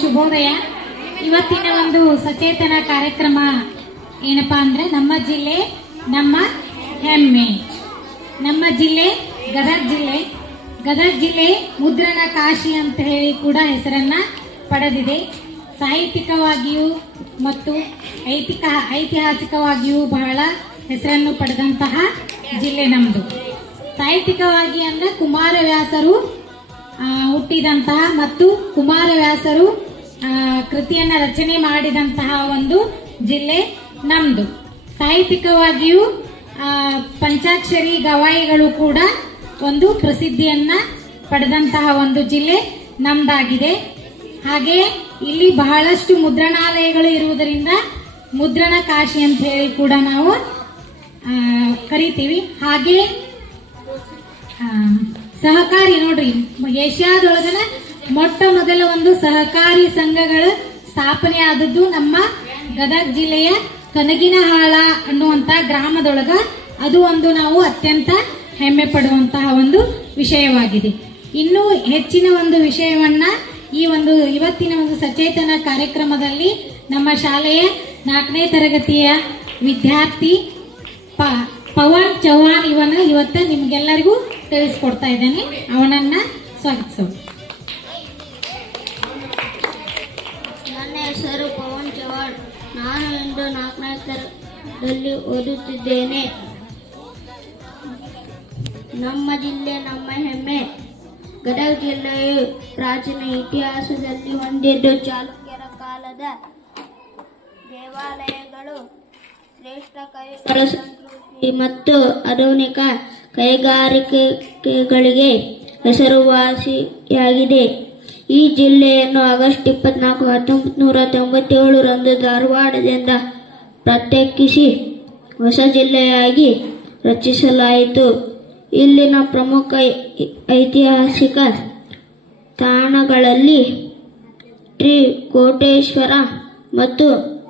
ಶುಭೋದಯ. ಇವತ್ತಿನ ಒಂದು ಸಚೇತನ ಕಾರ್ಯಕ್ರಮ ಏನಪ್ಪಾ ಅಂದ್ರೆ ನಮ್ಮ ಜಿಲ್ಲೆ, ನಮ್ಮ ಹೆಮ್ಮೆ. ನಮ್ಮ ಜಿಲ್ಲೆ, ಗದಗ ಜಿಲ್ಲೆ. ಗದಗ ಜಿಲ್ಲೆ ಮುದ್ರಣ ಕಾಶಿ ಅಂತ ಹೇಳಿ ಕೂಡ ಹೆಸರನ್ನ ಪಡೆದಿದೆ. ಸಾಹಿತ್ಯಿಕವಾಗಿಯೂ ಮತ್ತು ಐತಿಕ, ಐತಿಹಾಸಿಕವಾಗಿಯೂ ಬಹಳ ಹೆಸರನ್ನು ಪಡೆದಂತಹ ಜಿಲ್ಲೆ ನಮ್ಮದು ಸಾಹಿತ್ಯಿಕವಾಗಿ ಅಂದ್ರೆ ಕುಮಾರವ್ಯಾಸರು ಹುಟ್ಟಿದಂತಹ ಮತ್ತು ಕುಮಾರವ್ಯಾಸರು ಕೃತಿಯನ್ನ ರಚನೆ ಮಾಡಿದಂತಹ ಒಂದು ಜಿಲ್ಲೆ ನಮ್ದು. ಸಾಹಿತ್ಯಿಕವಾಗಿಯೂ ಪಂಚಾಕ್ಷರಿ ಗವಾಯಿಗಳು ಕೂಡ ಒಂದು ಪ್ರಸಿದ್ಧಿಯನ್ನ ಪಡೆದಂತಹ ಒಂದು ಜಿಲ್ಲೆ ನಮ್ದಾಗಿದೆ. ಹಾಗೆ ಇಲ್ಲಿ ಬಹಳಷ್ಟು ಮುದ್ರಣಾಲಯಗಳು ಇರುವುದರಿಂದ ಮುದ್ರಣ ಕಾಶಿ ಅಂತ ಹೇಳಿ ಕೂಡ ನಾವು ಕರಿತೀವಿ. ಹಾಗೆ ಸಹಕಾರಿ ನೋಡ್ರಿ, ಏಷ್ಯಾದೊಳಗನ ಮೊಟ್ಟ ಮೊದಲ ಒಂದು ಸಹಕಾರಿ ಸಂಘಗಳ ಸ್ಥಾಪನೆ ಆದದ್ದು ನಮ್ಮ ಗದಗ ಜಿಲ್ಲೆಯ ಕನಗಿನಹಾಳ ಅನ್ನುವಂತ ಗ್ರಾಮದೊಳಗ. ಅದು ಒಂದು ನಾವು ಅತ್ಯಂತ ಹೆಮ್ಮೆ ಪಡುವಂತಹ ಒಂದು ವಿಷಯವಾಗಿದೆ. ಇನ್ನು ಹೆಚ್ಚಿನ ಒಂದು ವಿಷಯವನ್ನ ಈ ಒಂದು ಇವತ್ತಿನ ಒಂದು ಸಚೇತನ ಕಾರ್ಯಕ್ರಮದಲ್ಲಿ ನಮ್ಮ ಶಾಲೆಯ ನಾಲ್ಕನೇ ತರಗತಿಯ ವಿದ್ಯಾರ್ಥಿ ಪವನ್ ಚೌಹಾಣ್ ಇವನ ಇವತ್ತ ನಿಮ್ಗೆಲ್ಲರಿಗೂ ತಿಳಿಸ್ಕೊಡ್ತಾ ಇದ್ದೇನೆ. ಅವನನ್ನ ಸ್ವಾಗತಿಸು. ನನ್ನ ಹೆಸರು ಪವನ್ ಚವಾಣ್ ನಾನು ಇಂದು ನಾಲ್ಕನೇ ತರದಲ್ಲಿ ಓದುತ್ತಿದ್ದೇನೆ. ನಮ್ಮ ಜಿಲ್ಲೆ, ನಮ್ಮ ಹೆಮ್ಮೆ. ಗದಗ ಜಿಲ್ಲೆಯು ಪ್ರಾಚೀನ ಇತಿಹಾಸದಲ್ಲಿ ಹೊಂದಿದ್ದು ಚಾಲುಕ್ಯರ ಕಾಲದ ದೇವಾಲಯಗಳು. ಶ್ರೇಷ್ಠ ಕೈಗಾರ ಸಂಸ್ಕೃತಿ ಮತ್ತು ಆಧುನಿಕ ಕೈಗಾರಿಕೆಗಳಿಗೆ ಹೆಸರುವಾಸಿಯಾಗಿದೆ. ಈ ಜಿಲ್ಲೆಯನ್ನು ಆಗಸ್ಟ್ ಇಪ್ಪತ್ನಾಲ್ಕು ಹತ್ತೊಂಬತ್ತು ನೂರ ತೊಂಬತ್ತೇಳರಂದು ಧಾರವಾಡದಿಂದ ಪ್ರತ್ಯೇಕಿಸಿ ಹೊಸ ಜಿಲ್ಲೆಯಾಗಿ ರಚಿಸಲಾಯಿತು. ಇಲ್ಲಿನ ಪ್ರಮುಖ ಐತಿಹಾಸಿಕ ತಾಣಗಳಲ್ಲಿ ಶ್ರೀ ಕೋಟೇಶ್ವರ ಮತ್ತು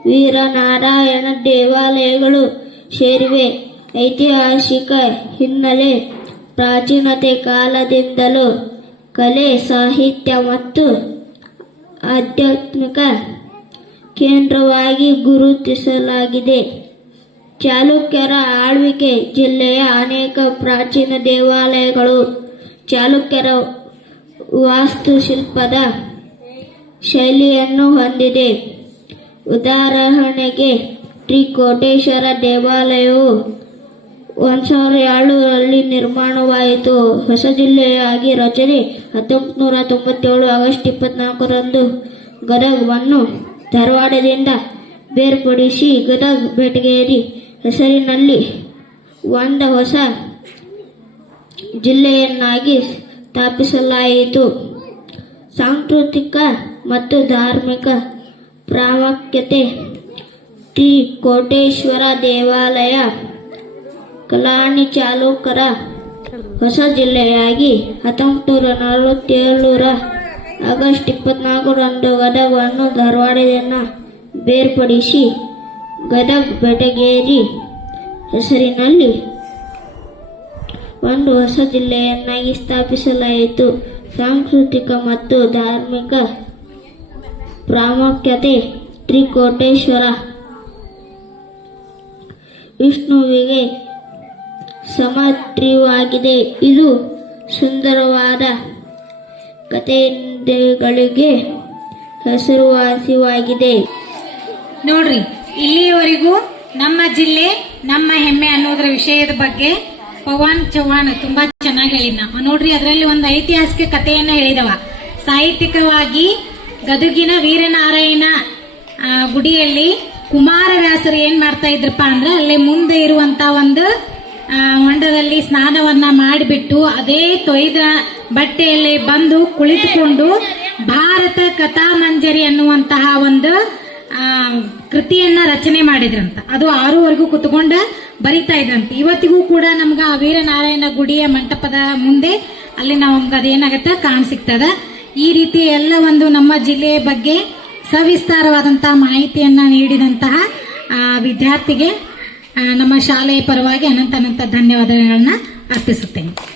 ವೀರನಾರಾಯಣ ದೇವಾಲಯಗಳು ಸೇರಿವೆ. ಐತಿಹಾಸಿಕ ಹಿನ್ನೆಲೆ ಪ್ರಾಚೀನತೆ ಕಾಲದಿಂದಲೂ ಕಲೆ, ಸಾಹಿತ್ಯ ಮತ್ತು ಆಧ್ಯಾತ್ಮಿಕ ಕೇಂದ್ರವಾಗಿ ಗುರುತಿಸಲಾಗಿದೆ. ಚಾಲುಕ್ಯರ ಆಳ್ವಿಕೆ ಜಿಲ್ಲೆಯ ಅನೇಕ ಪ್ರಾಚೀನ ದೇವಾಲಯಗಳು, ಚಾಲುಕ್ಯರ ವಾಸ್ತುಶಿಲ್ಪದ ಶೈಲಿಯನ್ನು ಹೊಂದಿದೆ. ಉದಾಹರಣೆಗೆ ಶ್ರೀ ಕೋಟೇಶ್ವರ ದೇವಾಲಯವು ಒಂದು ಸಾವಿರದ ಏಳರಲ್ಲಿ ನಿರ್ಮಾಣವಾಯಿತು. ಹೊಸ ಜಿಲ್ಲೆಯಾಗಿ ರಚನೆ ಹತ್ತೊಂಬತ್ತು ನೂರ ತೊಂಬತ್ತೇಳು ಆಗಸ್ಟ್ ಇಪ್ಪತ್ನಾಲ್ಕರಂದು ಗದಗವನ್ನು ಧಾರವಾಡದಿಂದ ಬೇರ್ಪಡಿಸಿ ಗದಗ ಬೆಟಗೇರಿ ಹೆಸರಿನಲ್ಲಿ ಒಂದು ಹೊಸ ಜಿಲ್ಲೆಯನ್ನಾಗಿ ಸ್ಥಾಪಿಸಲಾಯಿತು. ಸಾಂಸ್ಕೃತಿಕ ಮತ್ತು ಧಾರ್ಮಿಕ ಪ್ರಾಮುಖ್ಯತೆ. ಶ್ರೀ ಕೋಟೇಶ್ವರ ದೇವಾಲಯ ಕಲಾಣಿ ಚಾಲುಕರ, ಹೊಸ ಜಿಲ್ಲೆಯಾಗಿ ಹತ್ತೊಂಬತ್ತು ನೂರ ನಲವತ್ತೇಳರ ಆಗಸ್ಟ್ ಇಪ್ಪತ್ನಾಲ್ಕರಂದು ಗದಗವನ್ನು ಧಾರವಾಡದಿಂದ ಬೇರ್ಪಡಿಸಿ ಗದಗ ಬೆಟಗೇರಿ ಹೆಸರಿನಲ್ಲಿ ಒಂದು ಹೊಸ ಜಿಲ್ಲೆಯನ್ನಾಗಿ ಸ್ಥಾಪಿಸಲಾಯಿತು. ಸಾಂಸ್ಕೃತಿಕ ಮತ್ತು ಧಾರ್ಮಿಕ ಪ್ರಾಮುಖ್ಯತೆ ತ್ರಿಕೋಟೇಶ್ವರ. ವಿಷ್ಣುವಿಗೆ ಸಮತ್ರಿವಾಗಿದೆ. ಇದು ಸುಂದರವಾದ ಕಥೆಗಳಿಗೆ ಹೆಸರುವಾಸಿವಾಗಿದೆ ನೋಡ್ರಿ, ಇಲ್ಲಿಯವರೆಗೂ ನಮ್ಮ ಜಿಲ್ಲೆ, ನಮ್ಮ ಹೆಮ್ಮೆ ಅನ್ನೋದ್ರ ವಿಷಯದ ಬಗ್ಗೆ ಪವನ್ ಚೌಹಾಣ್ ತುಂಬಾ ಚೆನ್ನಾಗಿ ಹೇಳಿದ್ನ. ನೋಡ್ರಿ, ಅದರಲ್ಲಿ ಒಂದು ಐತಿಹಾಸಿಕ ಕಥೆಯನ್ನ ಹೇಳಿದವ. ಸಾಹಿತ್ಯಿಕವಾಗಿ ಗದುಗಿನ ವೀರನಾರಾಯಣ ಗುಡಿಯಲ್ಲಿ ಕುಮಾರವ್ಯಾಸರು ಏನ್ ಮಾಡ್ತಾ ಇದ್ರಪ್ಪ ಅಂದ್ರೆ ಅಲ್ಲಿ ಮುಂದೆ ಇರುವಂತ ಒಂದು ಹೊಂಡದಲ್ಲಿ ಸ್ನಾನವನ್ನ ಮಾಡಿಬಿಟ್ಟು ಅದೇ ತೊಯ್ದ ಬಟ್ಟೆಯಲ್ಲಿ ಬಂದು ಕುಳಿತುಕೊಂಡು ಭಾರತ ಕಥಾಮಂಜರಿ ಅನ್ನುವಂತಹ ಒಂದು ಕೃತಿಯನ್ನ ರಚನೆ ಮಾಡಿದ್ರಂತ. ಅದು ಆರೂವರೆಗೂ ಕುತ್ಕೊಂಡು ಬರಿತಾ ಇದ್ರಂತ. ಇವತ್ತಿಗೂ ಕೂಡ ನಮ್ಗೆ ಆ ವೀರನಾರಾಯಣ ಗುಡಿಯ ಮಂಟಪದ ಮುಂದೆ ಅಲ್ಲಿ ನಮ್ಗೆ ಅದೇನಾಗತ್ತೆ, ಕಾಣ್ ಸಿಗ್ತದ. ಈ ರೀತಿ ಎಲ್ಲ ಒಂದು ನಮ್ಮ ಜಿಲ್ಲೆಯ ಬಗ್ಗೆ ಸವಿಸ್ತಾರವಾದಂತಹ ಮಾಹಿತಿಯನ್ನ ನೀಡಿದಂತಹ ವಿದ್ಯಾರ್ಥಿಗೆ ನಮ್ಮ ಶಾಲೆಯ ಪರವಾಗಿ ಅನಂತ ಅನಂತ ಧನ್ಯವಾದಗಳನ್ನ ಅರ್ಪಿಸುತ್ತೇನೆ.